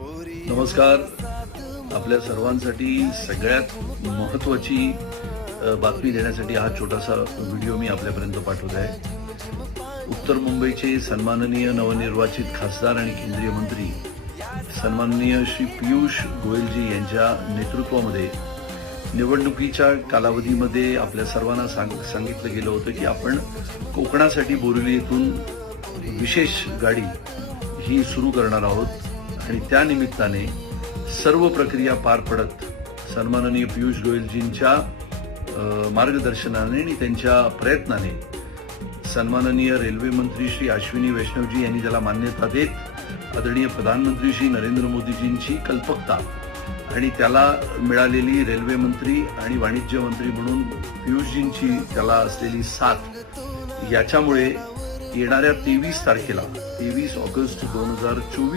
नमस्कार. आपल्या सर्वांसाठी सगळ्यात महत्वाची बातमी देण्यासाठी हा छोटासा व्हिडिओ मी आपल्यापर्यंत पाठवत आहे. उत्तर मुंबईचे सन्माननीय नवनिर्वाचित खासदार आणि केंद्रीय मंत्री सन्माननीय श्री पियुष गोयलजी यांच्या नेतृत्वामध्ये निवडणुकीच्या कालावधीमध्ये आपल्या सर्वांना सांग सांगितलं गेलं होतं की आपण कोकणासाठी बोरिवली येथून विशेष गाडी ही सुरू करणार आहोत. आणि त्या निमित्ताने सर्व प्रक्रिया पार पडत सन्माननीय पियुष गोयलजींच्या मार्गदर्शनाने आणि त्यांच्या प्रयत्नाने सन्माननीय रेल्वे मंत्री श्री अश्विनी वैष्णवजी यांनी त्याला मान्यता देत आदरणीय प्रधानमंत्री श्री नरेंद्र मोदीजींची कल्पकता आणि त्याला मिळालेली रेल्वे मंत्री आणि वाणिज्य मंत्री म्हणून पियुषजींची त्याला असलेली साथ याच्यामुळे येणाऱ्या तेवीस तारखेला तेवीस ऑगस्ट दोन हजार चोवीस